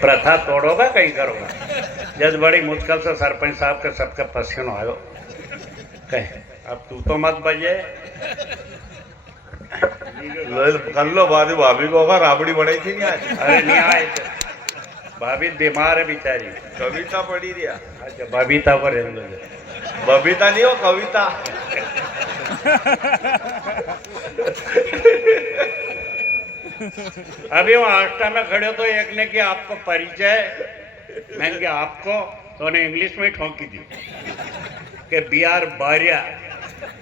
प्रथा तोड़ोगा कहीं करोगा। जज बड़ी मुश्किल से सरपंच साहब के सबके पसीनो आयो कहे अब तू तो मत बजे कर लो भाभी भाभी को होगा राबड़ी बनाई थी नहीं आज। अरे नहीं आए थे। भाभी बीमार है बेचारी। कविता पढ़ी दिया। अच्छा बबीता को रहने दो। बबीता नहीं हो कविता। अभी वो आष्टा में खड़े तो एक ने किया आपको परिचय, मैंने कहा आपको, तो उन्हें इंग्लिश में ठोंकी दी कि बी आर बारिया।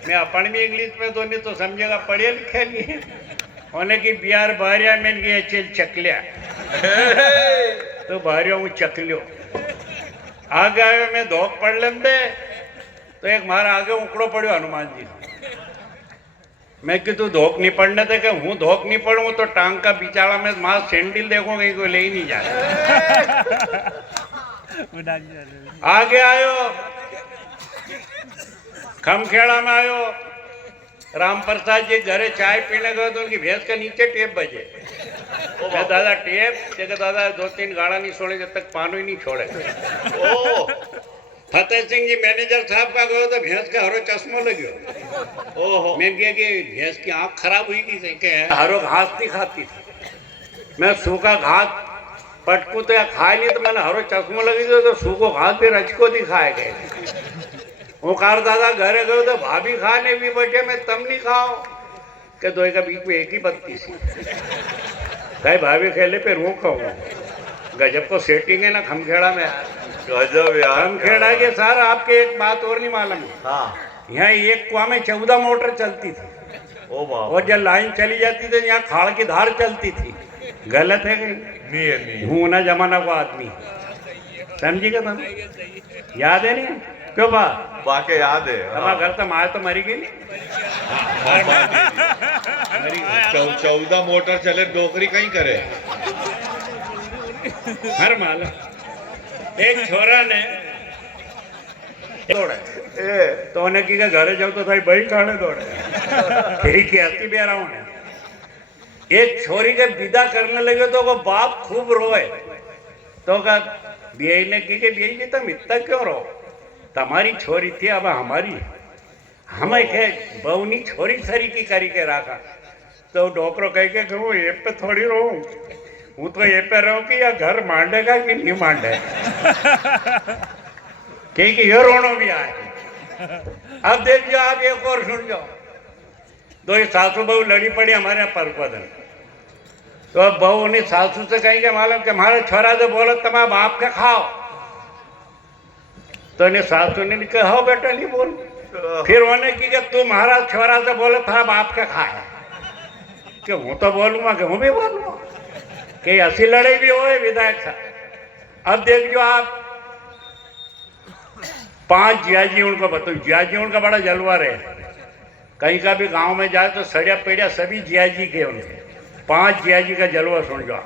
मैं अपन भी इंग्लिश में तो नहीं तो समझेगा पढ़े लिखे नहीं। उन्हें की बी आर बारिया, मैंने कहा चल चकलिया तो बारिया हूँ चकलियो। आगे आयो मैं धोख पढ़ लेंदे तो एक मारा आगे उकड़ो पड़ो हनुमान जी। मैं कि तू धोख नहीं पड़ने थे कि हूँ धोख नहीं पड़ूँ तो टांग का बिचारा में मां सैंडल देखो कहीं कोई ले ही नहीं जाए। आगे आयो खमखेड़ा में आयो राम प्रसाद जी घरे चाय पीने गए तो उनकी भैंस के नीचे टेप बजे। मैं दादा टेप देखो दादा 2-3 गाड़ा नहीं छोड़े जब तक पानो ही नहीं छोड़े। फतेह सिंह जी मैनेजर साहब का गयो तो भैंस का हरो चश्मो लग्यो। ओहो मैं कहा कि भैंस की आंख खराब हुई की के हरो घास नहीं खाती थी। मैं सूखा घास पटकू तो या खाए नहीं तो मैंने हरो चश्मो लगी तो सूखो घास भी रचको दिखाए गए। वो कार दादा घरे गयो तो भाभी खाने भी बैठे मैं तम नहीं खाओ के दो का बीच में एक ही बत्ती सी कहीं भाभी खेले पे रू खाऊंगा। गजब को सेटिंग है ना खमखेड़ा में यार। गजब यार। खमखेड़ा के सर आपके एक बात और नहीं मालूम। हाँ यहाँ एक कुआ में 14 मोटर चलती थी। ओ बाप। और जब लाइन चली जाती थी यहाँ खाड़ की धार चलती थी। गलत है कहीं नहीं हूँ ना जमाना को आदमी समझिएगा तुम याद है नहीं क्यों बा बाके याद है। हमारा घर तो माँ तो मरी गई नहीं। 14 मोटर चले डोकरी कहीं करे। हर माल एक छोरा ने दौड़े तो उन्हें की घरे जाओ तो भाई बही खाने दौड़े कहती भी रहा हूँ। एक छोरी के विदा करने लगे तो वो बाप खूब रोए तो बीआई ने की बीआई जी तुम इतना क्यों रो तुम्हारी छोरी थी अब हमारी हमें के बहुनी छोरी सरी की करी के रखा। तो डोकरो कह के वो ये पे थोड़ी रहूं हूँ तो ये पे रहूं कि या घर मांडेगा कि नहीं मांडे कि ये रोनो भी आए। अब देख जो आप एक और सुन जाओ दो सासू बहू लड़ी पड़ी हमारे यहाँ परपदन। तो अब बहू ने सासू से कही के मालूम कि हमारे छोरा जो बोलो तुम्हारे बाप के खाओ तो इन्हें सासू ने कहा हो बेटा नहीं बोल। फिर उन्हें की कि तू महाराज छोरा से बोले था बाप के खाए कि हूँ तो बोलूंगा कि हूँ भी बोलूंगा कि ऐसी लड़ाई भी हो विधायक साहब। अब देख जो आप 5 जियाजी उनको बताओ जियाजी उनका बड़ा जलवा है। कहीं का भी गांव में जाए तो सड़िया पेड़िया सभी जियाजी के उनके 5 जियाजी का जलवा सुन जाओ।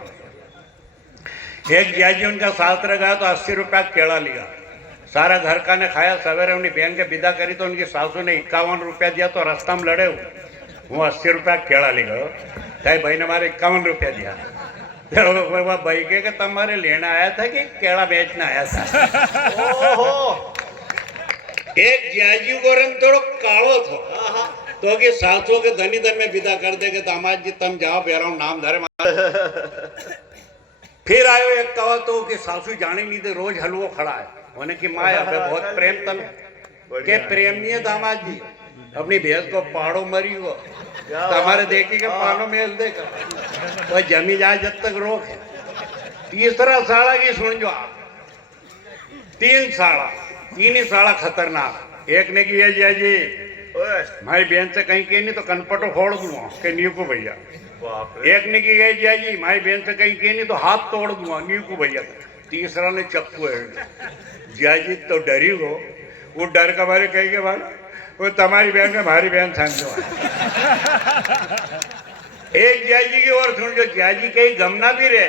एक जियाजी उनका साथ गया तो 80 रुपया केला लिया सारा घर का ने खाया। सवेरे उन्हें बहन के विदा करी तो उनकी सासू ने 51 रुपया दिया तो रास्ता में लड़े वो 80 रुपया केला ले गयो। कई भाई ने हमारे 51 रुपया दिया। भाई के तुम्हारे लेना आया था कि केला बेचना आया था। एक जियाजी को रंग थोड़ो कालो थो तो कि सासू के धनी धन में विदा कर दे के दामाद जी तुम जाओ बेरा नाम धरे। फिर आयो एक कहा तो कि सासू जाने नहीं दे रोज हलवो खड़ा है होने की माँ अब बहुत प्रेम तम के प्रेम नहीं है दामाद जी अपनी भैंस को पाड़ो मरी हो हमारे देखी के पानो मेल देकर वह जमी जाए जब तक रोक है। तीसरा साड़ा की सुन जो आप 3 साड़ा 3 ही साड़ा खतरनाक। एक ने की जय जी भाई बहन से कहीं के नहीं तो कनपटो फोड़ दूंगा के नीकू भैया। एक ने की गई जय जी भाई बहन से कहीं के नहीं तो हाथ तोड़ दूंगा नीकू भैया। तीसरा ने चक्कू है जय जी तो डरी हो वो डर का बारे कही के बाद वो तुम्हारी बहन में हमारी बहन समझो। एक जयाजी की और सुन जो जयाजी कहीं गमना भी रहे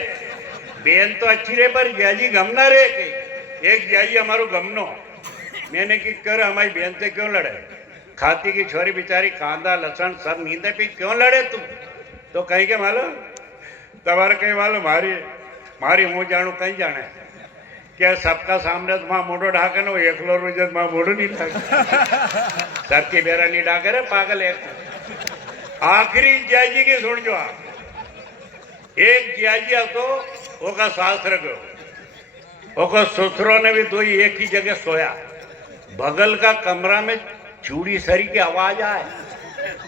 बहन तो अच्छी रहे पर जयाजी गमना रहे कहीं। एक जयाजी हमारो गमनो मैंने की कर हमारी बहन से क्यों लड़े खाती की छोरी बेचारी कांदा लसन सब नींदे पी क्यों लड़े तुम तो कहीं के मालूम तुम्हारे कहीं मालूम मारी हूँ जानू कहीं जाने क्या सबका सामने तो माँ मोटो ढाके ना एकलो रोज माँ मोटो नहीं ढाके सबकी बेरा नहीं ढाके रे पागल एक आखिरी जियाजी की सुन जो आप एक जियाजी तो ओका शास्त्र गयो ओका ससुरो ने भी दो ही एक ही जगह सोया बगल का कमरा में चूड़ी सरी की आवाज आए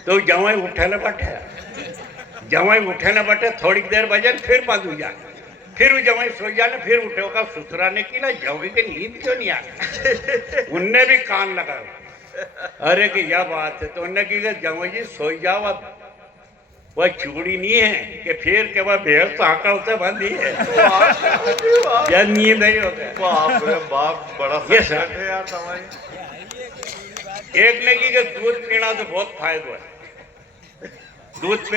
तो जवाई उठे न बैठे जवाई उठे न बैठे थोड़ी देर बजन फिर बंद हो जाए फिर वो जवाई सो जाने फिर उठे होगा ससुरा ने की ना जवाई की नींद क्यों नहीं आई उनने भी कान लगाया अरे कि यह बात है तो उनने की जवाई जी सो जाओ अब वह चूड़ी नहीं है कि फिर के वह भेड़ ताकड़ से बंधी है या नींद नहीं हो गया बाप रे बाप बड़ा ये संकट सर। है यार तुम्हारी एक ने की कि दूध पीना तो बहुत फायदा है दूध पीना